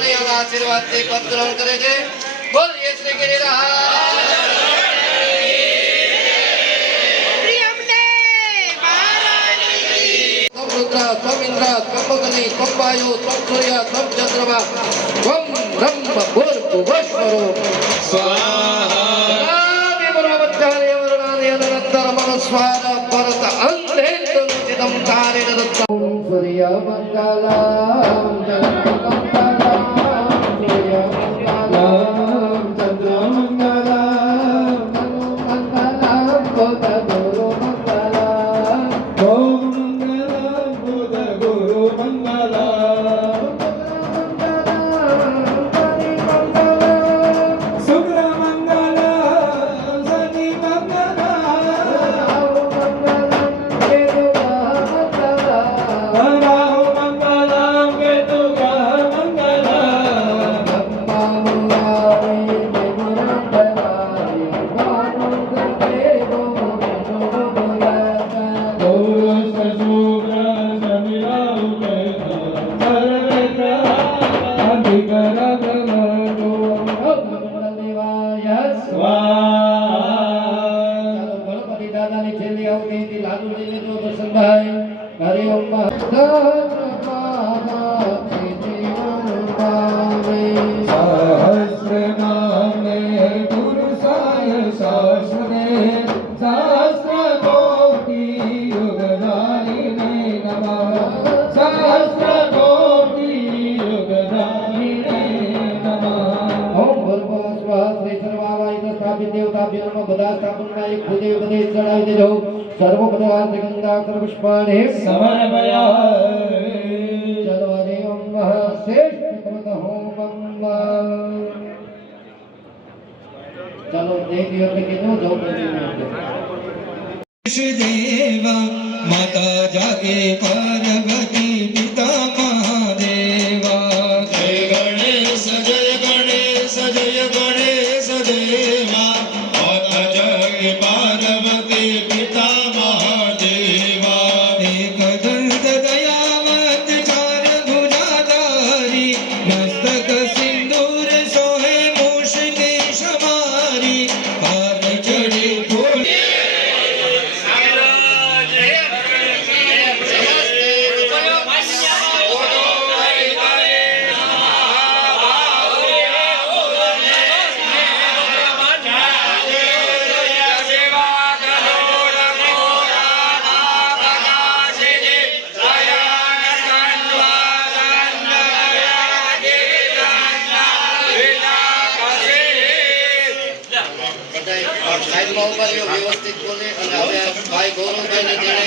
કનૈયાના આશીર્વાદથી પદ ગ્રહણ કરે છે. બોલીએ શ્રી ગિરિરાજ. त्वमिन्द्र त्वमग्नि त्वं वायु त्वं सूर्य त्वं चन्द्रमा त्वं ब्रह्म भूर्भुवस्वरो स्वाहा विमरोपचार्य वरुणानि अनन्तरमनुस्वाद भरत अन्धेन्दुचितं कारिणदत्तं सूर्यमङ्गलं चन्द्रमङ्गलं सूर्यमङ्गलं चन्द्रमङ्गलं मङ्गलं पुष्पाणि समर्पयामि. चलो हरि ओम श्रेष्ठ होमं. चलो देवी और के नो जो देवा माता जागे पार्वती पिता महादेवा. जय गणेश जय गणेश देवा माता जागे पार्वती पिता વ્યવસ્થિત બોલે અને હવે ભાઈ ગૌરવભાઈને જેને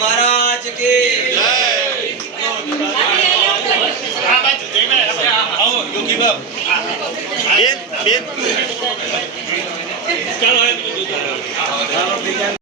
महाराज की जय.